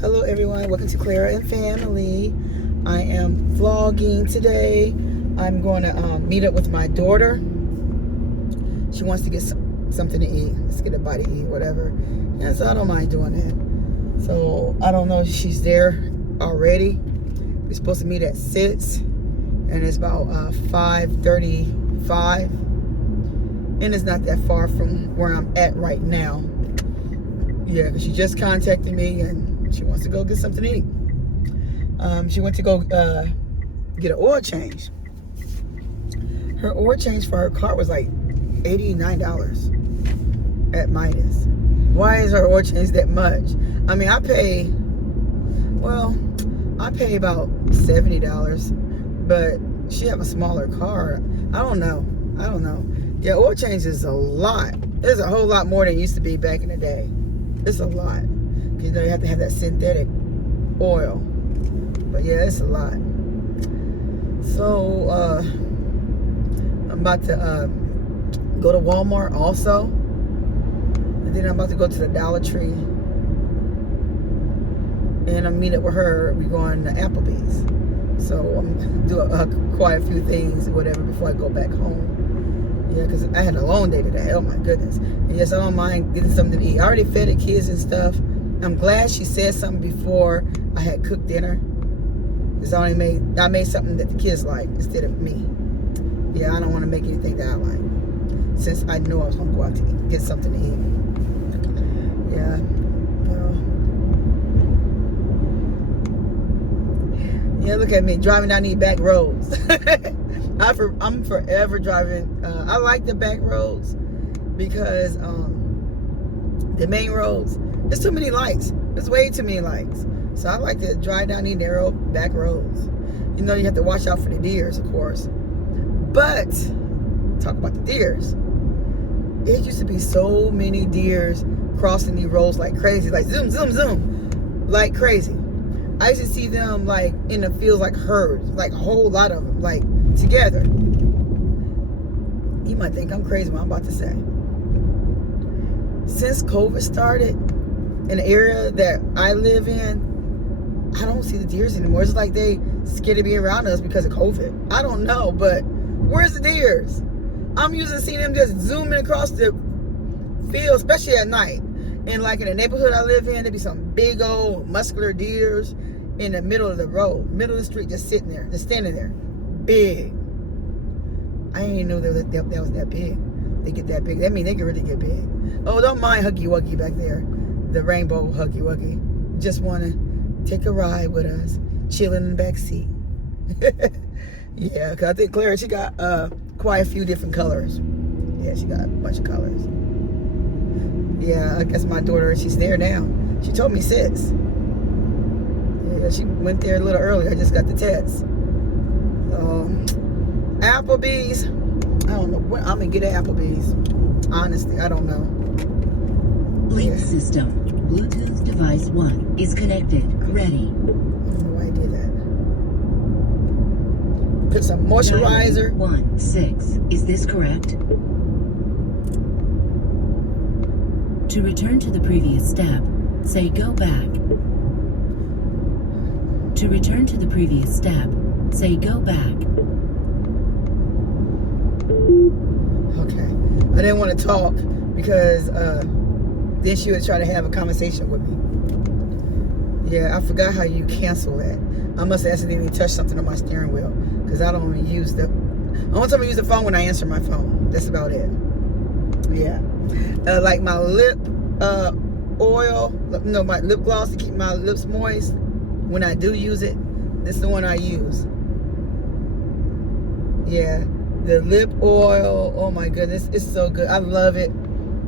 Hello everyone, welcome to Clara and Family. I am vlogging today. I'm going to meet up with my daughter. She wants to get something to eat. Let's get a bite to eat, whatever. And so I don't mind doing that. So I don't know if she's there already. We're supposed to meet at 6 and it's about 5:35. And it's not that far from where I'm at right now. Yeah, because she just contacted me and she wants to go get something to eat. She went to go get an oil change. Her oil change for her car was like $89 at Midas. Why is her oil change that much? I mean, I pay about $70, but she have a smaller car. I don't know. Yeah, oil change is a lot. There's a whole lot more than it used to be back in the day. It's a lot. You know, you have to have that synthetic oil. But yeah, it's a lot. So I'm about to go to Walmart also. And then I'm about to go to the Dollar Tree. And I'm meet up with her. We're going to Applebee's. So I'm do quite a few things or whatever before I go back home. Yeah, because I had a long day today. Oh my goodness. And yes, I don't mind getting something to eat. I already fed the kids and stuff. I'm glad she said something before I had cooked dinner. Because I made something that the kids like instead of me. Yeah, I don't want to make anything that I like. Since I knew I was going to go out to eat, get something to eat. Yeah. Yeah, look at me driving down these back roads. I'm forever driving. I like the back roads because the main roads, there's too many lights. There's way too many lights. So I like to drive down these narrow back roads. You know, you have to watch out for the deers, of course. But talk about the deers. It used to be so many deers crossing these roads like crazy, like zoom, zoom, zoom, like crazy. I used to see them like in the fields like herds, like a whole lot of them, like together. You might think I'm crazy what I'm about to say. Since COVID started, in the area that I live in, I don't see the deers anymore. It's like they scared to be around us because of COVID. I don't know, but where's the deers? I'm used to seeing them just zooming across the field, especially at night. And like in the neighborhood I live in, there'd be some big old muscular deers in the middle of the road, middle of the street, just sitting there, just standing there, big. I didn't even know that was that big. They get that big. That means they can really get big. Oh, don't mind Huggy Wuggy back there, the rainbow Huggy Wuggy. Just want to take a ride with us, chilling in the back seat. Yeah, because I think Clara, she got quite a few different colors. Yeah, she got a bunch of colors. Yeah, I guess my daughter, she's there now. She told me 6. Yeah, she went there a little early. I just got the text. Applebee's. I don't know what I'm going to get at Applebee's. Honestly, I don't know. Link system. Bluetooth device 1 is connected. Ready. I don't know why I did that. Put some moisturizer. 116. Is this correct? To return to the previous step, say go back. To return to the previous step, say go back. Okay. I didn't want to talk because then she would try to have a conversation with me. Yeah, I forgot how you cancel that. I must have accidentally touched something on my steering wheel because I don't even use the... Only time I use the phone when I answer my phone. That's about it. Yeah. Like my lip oil, no, my lip gloss to keep my lips moist. When I do use it, this is the one I use. Yeah, the lip oil. Oh my goodness, it's so good. I love it.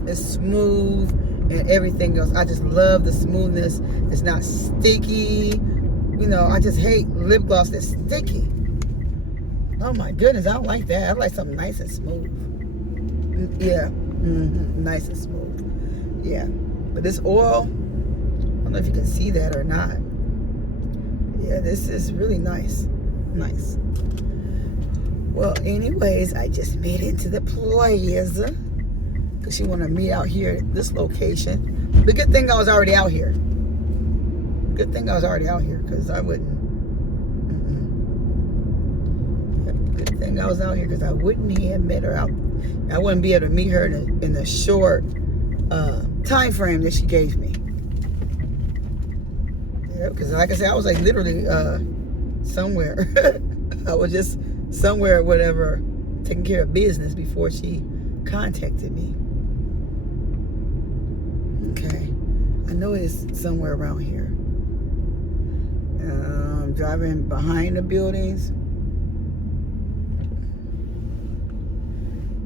It's smooth and everything else. I just love the smoothness. It's not sticky. You know, I just hate lip gloss that's sticky. Oh my goodness, I don't like that. I like something nice and smooth. Yeah. Nice and smooth. Yeah, but this oil, I don't know if you can see that or not. Yeah, this is really nice. Well, anyways, I just made it to the plaza because she wanted to meet out here at this location. The good thing I was already out here. Good thing I was already out here, because I wouldn't. Good thing I was out here, because I wouldn't have met her out. I wouldn't be able to meet her in the short time frame that she gave me. Yeah, because like I said, I was like literally somewhere. I was just somewhere, whatever, taking care of business before she contacted me. Okay, I know it's somewhere around here. I'm driving behind the buildings.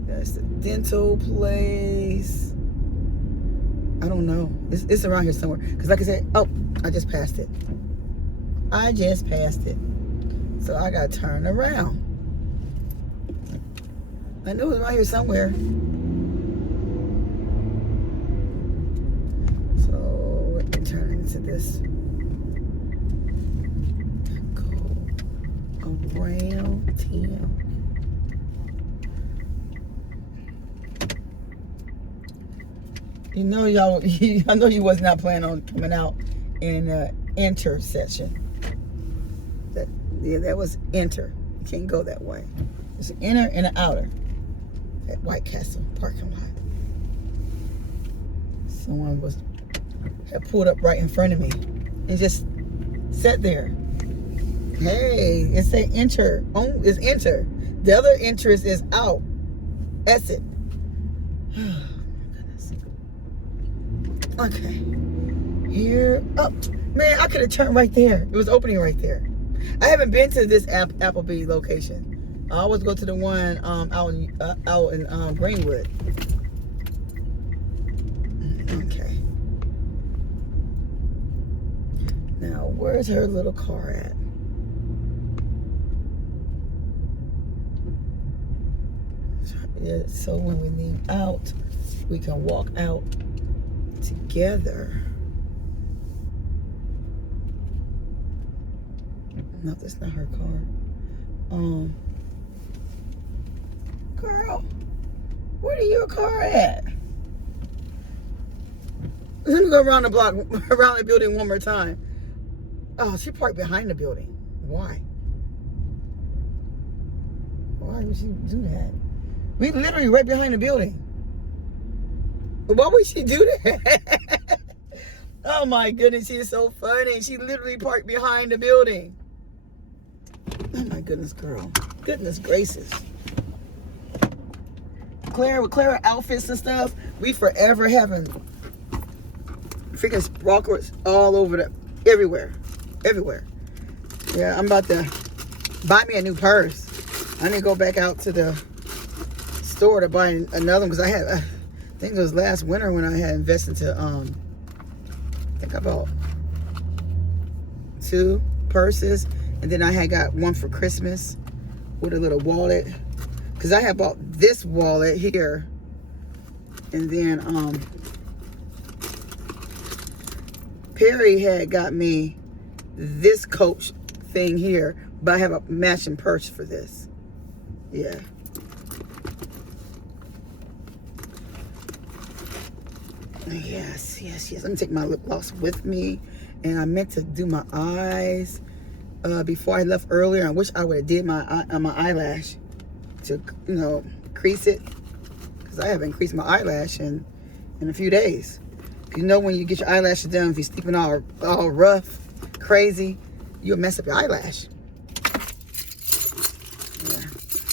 That's the dental place. I don't know. It's around here somewhere. Because like I said, oh, I just passed it. I just passed it. So I got to turn around. I knew it was right here somewhere. So let me turn into this. Go around town. You know, y'all, I know you was not planning on coming out in intersection. That was enter. You can't go that way. There's an inner and an outer at White Castle parking lot. Someone had pulled up right in front of me and just sat there. Hey, it say enter. Oh, it's enter. The other entrance is out. Exit. Oh my goodness. Okay. Here. Oh, man, I could have turned right there. It was opening right there. I haven't been to this Applebee's location. I always go to the one out in Greenwood. Okay. Now, where's her little car at? Yeah, so when we leave out, we can walk out together. No, that's not her car. Girl, where is your car at? Let me go around the block, around the building one more time. Oh, she parked behind the building. Why? Why would she do that? We literally right behind the building. Why would she do that? Oh my goodness, she is so funny. She literally parked behind the building. Oh my goodness, girl. Goodness gracious. Claire, with Clara outfits and stuff, we forever having freaking sprockets all over everywhere. Everywhere. Yeah, I'm about to buy me a new purse. I need to go back out to the store to buy another one, because I think it was last winter when I had invested to I think I bought 2 purses, and then I had got one for Christmas with a little wallet, because I had bought this wallet here, and then Perry had got me this Coach thing here, but I have a matching purse for this. Yeah. Yes. Let me take my lip gloss with me. And I meant to do my eyes before I left earlier. I wish I would have did my eyelash to, you know, crease it, because I haven't creased my eyelash in a few days. You know, when you get your eyelashes done, if you're sleeping all rough, crazy, you'll mess up your eyelash.